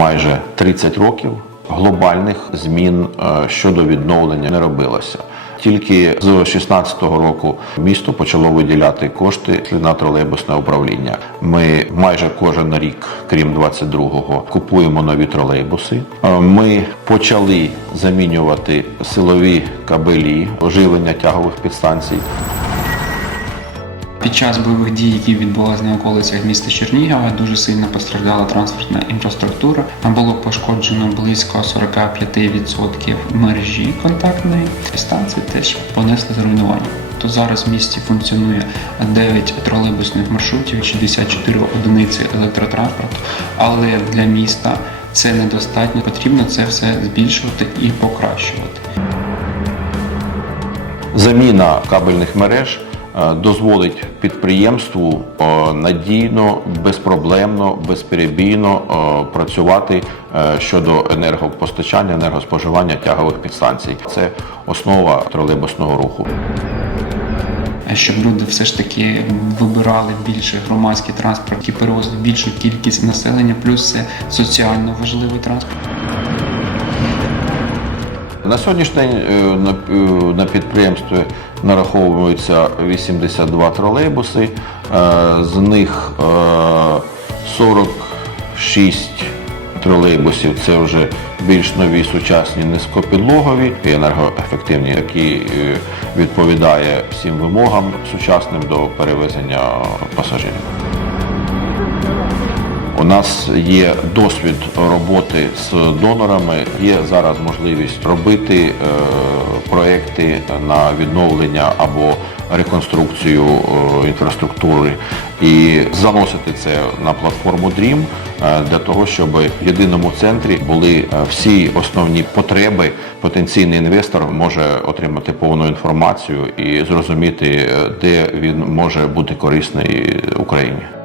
майже 30 років. Глобальних змін е, щодо відновлення не робилося. Тільки з 2016 року місто почало виділяти кошти на тролейбусне управління. Ми майже кожен рік, крім 22-го, купуємо нові тролейбуси. Е, Ми почали замінювати силові кабелі оживлення тягових підстанцій. Під час бойових дій, які відбулися на околицях міста Чернігова, дуже сильно постраждала транспортна інфраструктура. Було пошкоджено близько 45% мережі контактної станції, теж понесли зруйнування. То зараз в місті функціонує 9 тролейбусних маршрутів, 64 одиниці електротранспорту, але для міста це недостатньо. Потрібно це все збільшувати і покращувати. Заміна кабельних мереж дозволить підприємству е, надійно, безпроблемно, безперебійно е, працювати е, щодо енергопостачання, енергоспоживання тягових підстанцій. Це основа тролейбусного руху. щоб люди все ж таки вибирали більше громадський транспорт, який перевозить більшу кількість населення, плюс це соціально важливий транспорт. На сьогоднішній день е, на, е, підприємстві нараховуються 82 тролейбуси, е, з них е, 46 тролейбусів це вже більш нові сучасні низькопідлогові і енергоефективні, які відповідає всім вимогам сучасним до перевезення пасажирів. У нас є досвід роботи з донорами. Є зараз можливість робити е, проекти на відновлення або реконструкцію е, інфраструктури і заносити це на платформу DREAM е, для того, щоб в єдиному центрі були всі основні потреби. Потенційний інвестор може отримати повну інформацію і зрозуміти, де він може бути корисний Україні.